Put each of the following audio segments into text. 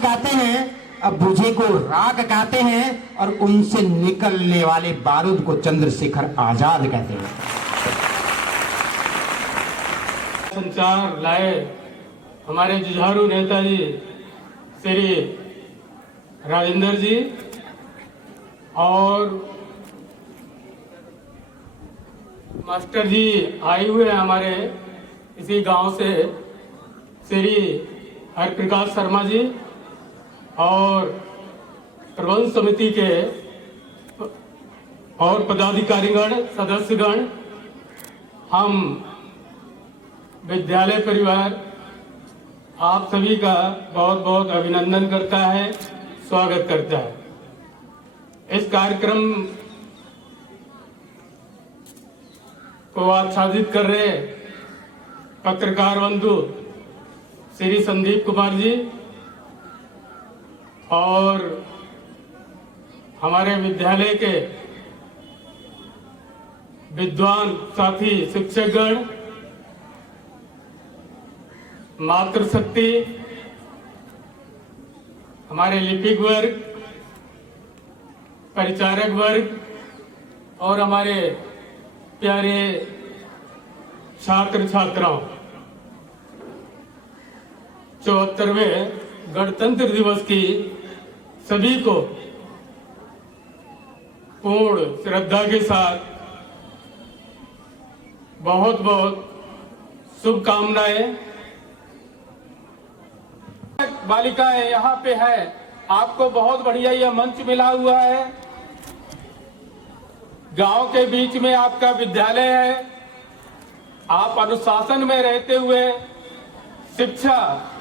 गाते हैं, अब बुझे को राग कहते हैं और उनसे निकलने वाले बारूद को चंद्रशेखर आजाद कहते हैं। संचार लाए हमारे जुझारू नेताजी श्री राजेंद्र जी और मास्टर जी आए हुए हैं हमारे इसी गांव से, श्री हरिप्रकाश शर्मा जी और प्रबंध समिति के और पदाधिकारीगण सदस्यगण। हम विद्यालय परिवार आप सभी का बहुत बहुत अभिनंदन करता है, स्वागत करता है। इस कार्यक्रम को आच्छादित कर रहे पत्रकार बंधु श्री संदीप कुमार जी और हमारे विद्यालय के विद्वान साथी शिक्षकगण, मातृशक्ति, हमारे लिपिक वर्ग, परिचारक वर्ग और हमारे प्यारे छात्र छात्राओं, 74वें गणतंत्र दिवस की सभी को पूर्ण श्रद्धा के साथ बहुत बहुत शुभकामनाएं। बालिकाएं यहाँ पे है, आपको बहुत बढ़िया यह मंच मिला हुआ है। गांव के बीच में आपका विद्यालय है, आप अनुशासन में रहते हुए शिक्षा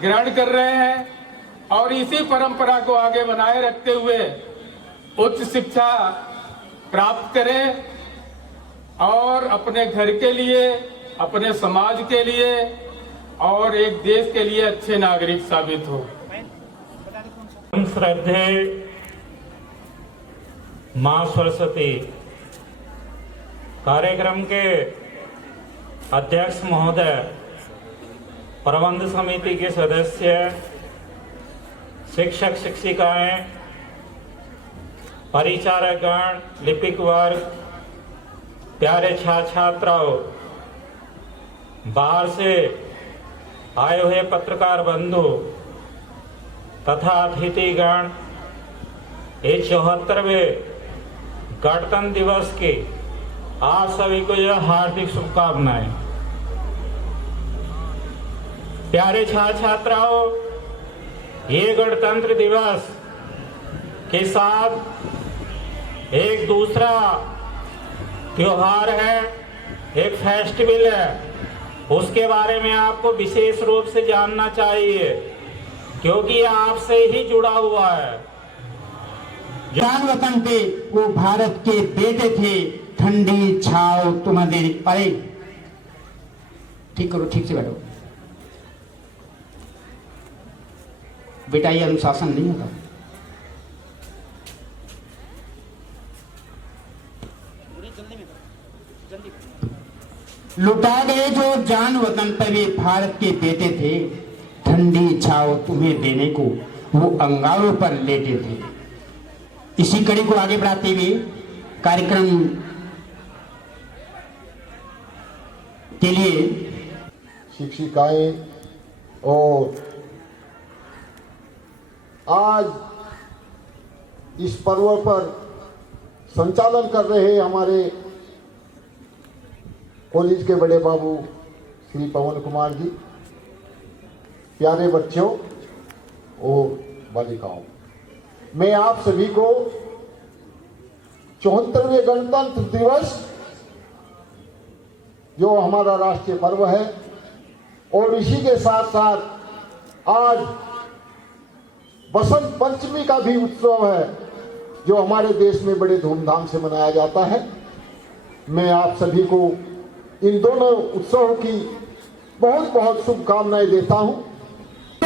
ग्रहण कर रहे हैं और इसी परंपरा को आगे बनाए रखते हुए उच्च शिक्षा प्राप्त करें और अपने घर के लिए, अपने समाज के लिए और एक देश के लिए अच्छे नागरिक साबित हो। श्रद्धे मां सरस्वती कार्यक्रम के अध्यक्ष महोदय, प्रबंध समिति के सदस्य, शिक्षक शिक्षिकाएं, परिचारकगण, लिपिक वर्ग, प्यारे छात्र छात्राओं, बाहर से आए हुए पत्रकार बंधु तथा अतिथिगण, ये 74वें गणतंत्र दिवस की आप सभी को यह हार्दिक शुभकामनाएं। प्यारे छात्र छात्राओं, ये गणतंत्र दिवस के साथ एक दूसरा त्योहार है, एक फेस्टिवल है, उसके बारे में आपको विशेष रूप से जानना चाहिए क्योंकि ये आपसे ही जुड़ा हुआ है। जान वतन पे वो भारत के बेटे थे, ठंडी छाव तुम्हें देने पड़े। ठीक करो, ठीक से बैठो बेटा, ये अनुशासन नहीं होता। लुटा गए जो जान वतन पर वे भारत के बेटे थे, ठंडी छाव तुम्हें देने को वो अंगारों पर लेटे थे। इसी कड़ी को आगे बढ़ाते हुए कार्यक्रम के लिए शिक्षिकाएं और आज इस पर्व पर संचालन कर रहे हमारे कॉलेज के बड़े बाबू श्री पवन कुमार जी, प्यारे बच्चों और बालिकाओं, मैं आप सभी को 74वें गणतंत्र दिवस जो हमारा राष्ट्रीय पर्व है और इसी के साथ साथ आज बसंत पंचमी का भी उत्सव है जो हमारे देश में बड़े धूमधाम से मनाया जाता है, मैं आप सभी को इन दोनों उत्सवों की बहुत बहुत शुभकामनाएं देता हूं।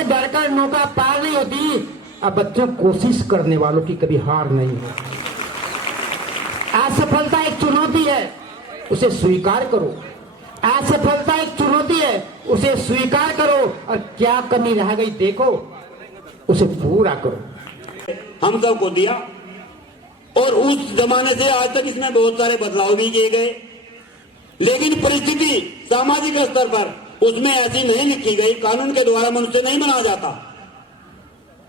डर कर नौका पार नहीं होती, अब बच्चों कोशिश करने वालों की कभी हार नहीं है। असफलता एक चुनौती है, उसे स्वीकार करो। असफलता एक चुनौती है, उसे स्वीकार करो और क्या कमी रह गई देखो। उसे पूरा करो। हम सबको दिया और उस जमाने से आज तक इसमें बहुत सारे बदलाव भी किए गए, लेकिन परिस्थिति सामाजिक स्तर पर उसमें ऐसी नहीं लिखी गई। कानून के द्वारा मनुष्य नहीं बना जाता,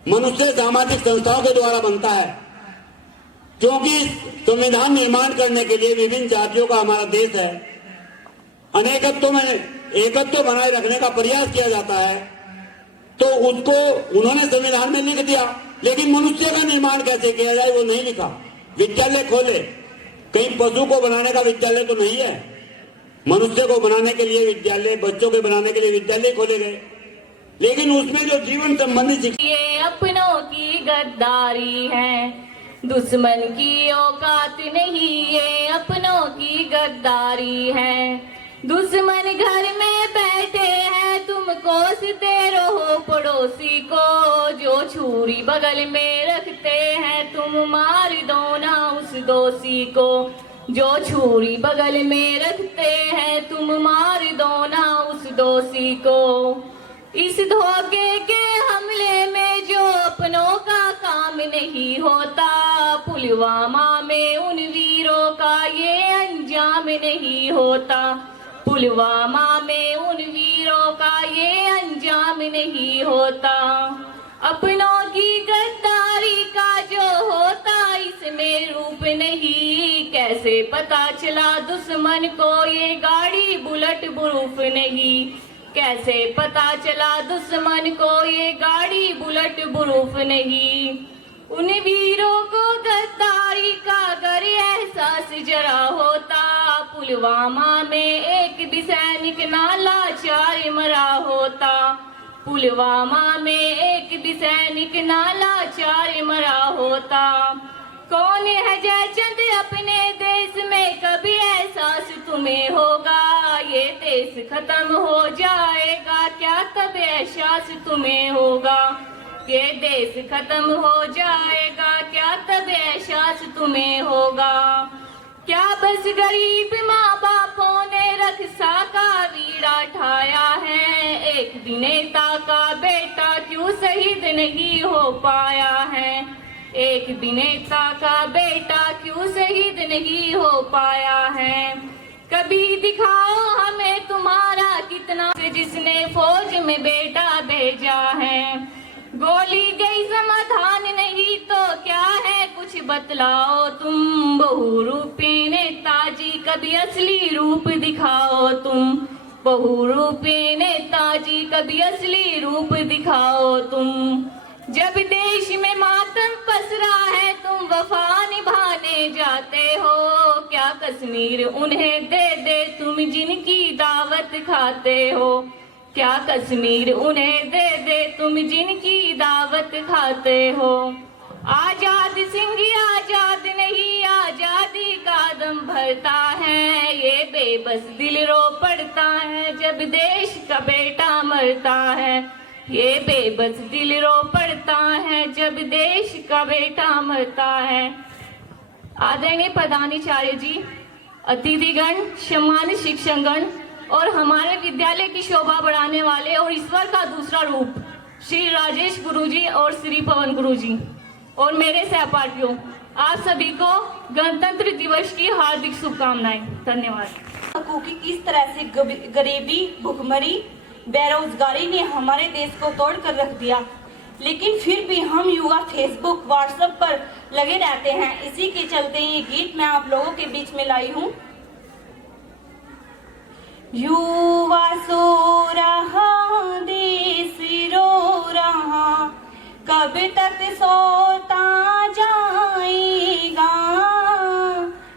मनुष्य सामाजिक संस्थाओं के द्वारा बनता है, क्योंकि संविधान निर्माण करने के लिए विभिन्न जातियों का हमारा देश है, अनेकत्व में एकत्व बनाए रखने का प्रयास किया जाता है, तो उसको उन्होंने संविधान में लिख दिया, लेकिन मनुष्य का निर्माण कैसे किया जाए वो नहीं लिखा। विद्यालय खोले, कहीं पशु को बनाने का विद्यालय तो नहीं है, मनुष्य को बनाने के लिए विद्यालय, बच्चों के बनाने के लिए विद्यालय खोले गए, लेकिन उसमें जो जीवन संबंधी शिक्षा, ये अपनों की गद्दारी है, दुश्मन की औकात नहीं, ये अपनों की गद्दारी है। दुश्मन घर में बैठे हैं, तुम कोसते रहो पड़ोसी को, जो छुरी बगल में रखते हैं तुम मार दो ना उस दोषी को, जो छुरी बगल में रखते हैं तुम मार दो ना उस दोषी को। इस धोखे के हमले में जो अपनों का काम नहीं होता, पुलवामा में उन वीरों का ये अंजाम नहीं होता, पुलवामा में उन वीरों का ये अंजाम नहीं होता। अपनों की गद्दारी का जो होता इसमें रूप नहीं, कैसे पता चला दुश्मन को ये गाड़ी बुलेट प्रूफ नहीं, कैसे पता चला दुश्मन को ये गाड़ी बुलेट प्रूफ नहीं। उन वीरों को गद्दारी का अगर एहसास जरा होता, पुलवामा में एक भी सैनिक ना लाचार मरा होता, पुलवामा में एक भी सैनिक ना लाचार मरा होता। कौन है जयचंद अपने देश में, कभी एहसास तुम्हें होगा, ये देश खत्म हो जाएगा क्या तब एहसास तुम्हें होगा, ये देश खत्म हो जाएगा क्या तब एहसास तुम्हें होगा। क्या बस गरीब माँ बापों ने रक्षा का वीड़ा ठाया है, एक भी नेता का बेटा क्यों शहीद नहीं हो पाया है, एक भी नेता का बेटा क्यों शहीद नहीं हो पाया है। कभी दिखाओ हमें तुम्हारा कितना जिसने फौज में बेटा भेजा है, गोली गई समाधान नहीं तो क्या है कुछ बतलाओ तुम, बहुरूपी नेताजी कभी असली रूप दिखाओ तुम, बहुरूपी नेताजी कभी असली रूप दिखाओ तुम। जब देश में मातम पसरा है तुम वफा निभाने जाते हो, क्या कश्मीर उन्हें दे दे तुम जिनकी दावत खाते हो, क्या कश्मीर उन्हें दे दे तुम जिनकी दावत खाते हो। आजाद सिंह आजाद नहीं, आजादी का दम भरता है, ये बेबस दिल रो पड़ता है जब देश का बेटा मरता है, ये बेबस दिल रो पड़ता है जब देश का बेटा मरता है। आदरणीय प्रधानाचार्य जी, अतिथिगण, सम्मानित शिक्षकगण और हमारे विद्यालय की शोभा बढ़ाने वाले और ईश्वर का दूसरा रूप श्री राजेश गुरुजी और श्री पवन गुरुजी और मेरे सहपाठियों, आप सभी को गणतंत्र दिवस की हार्दिक शुभकामनाएं। धन्यवाद। कि किस तरह से गरीबी, भुखमरी, बेरोजगारी ने हमारे देश को तोड़ कर रख दिया, लेकिन फिर भी हम युवा फेसबुक, व्हाट्सएप पर लगे रहते हैं। इसी के चलते ये गीत मैं आप लोगों के बीच में लाई हूँ। युवा सो रहा, देश रो रहा, कब तक सोता जाएगा,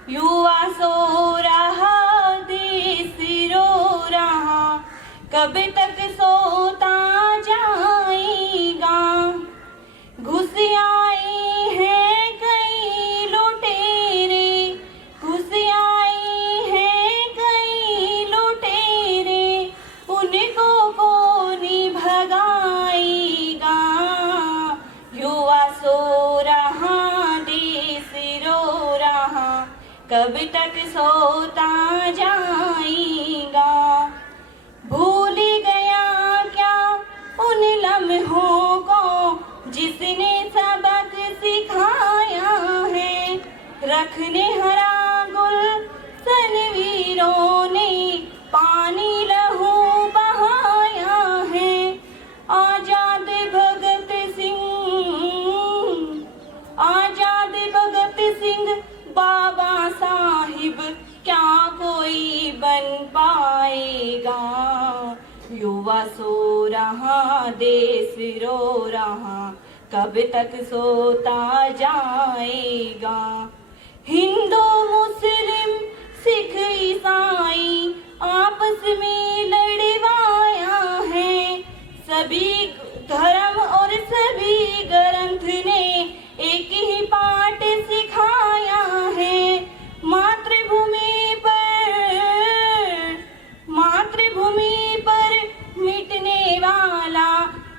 युवा सो रहा, देश रो रहा, कब तक सोता जाएगा। घुस आए हैं कई लुटेरे, घुस आए हैं कई लुटेरे, उनको कौन भगाएगा। युवा सो रहा, देश रो रहा, कब तक सोता जाएगा। भूल गया क्या उन लम्हों को रखने हरा गुलशन वीरों ने पानी लहू बहाया है। आजाद भगत सिंह बाबा साहिब क्या कोई बन पाएगा। युवा सो रहा देश रो रहा कब तक सोता जाएगा। हिंदू मुस्लिम सिख ईसाई आपस में लड़वाया है। सभी धर्म और सभी ग्रंथ ने एक ही पाठ सिखाया है। मातृभूमि पर मिटने वाला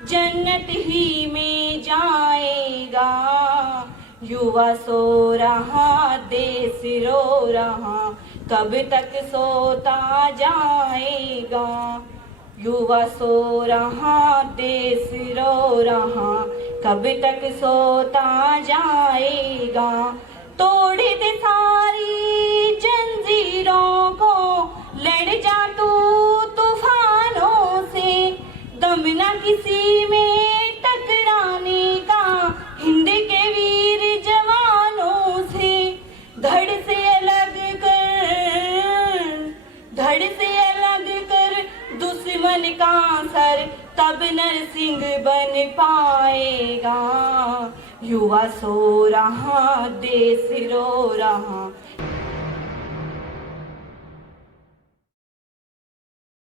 जन्नत ही में जाएगा। युवा सो रहा देश रो रहा कब तक सोता जाएगा। युवा सो रहा देश रो रहा कब तक सोता जाएगा। तोड़ दे सारी जंजीरों को लड़ जा तू तूफानों से। दम न किसी में टकराने का हिंद के वीर जवानों से। धड़ से अलग कर दुश्मन का सर तब नरसिंह बन पाएगा। युवा सो रहा देश रो रहा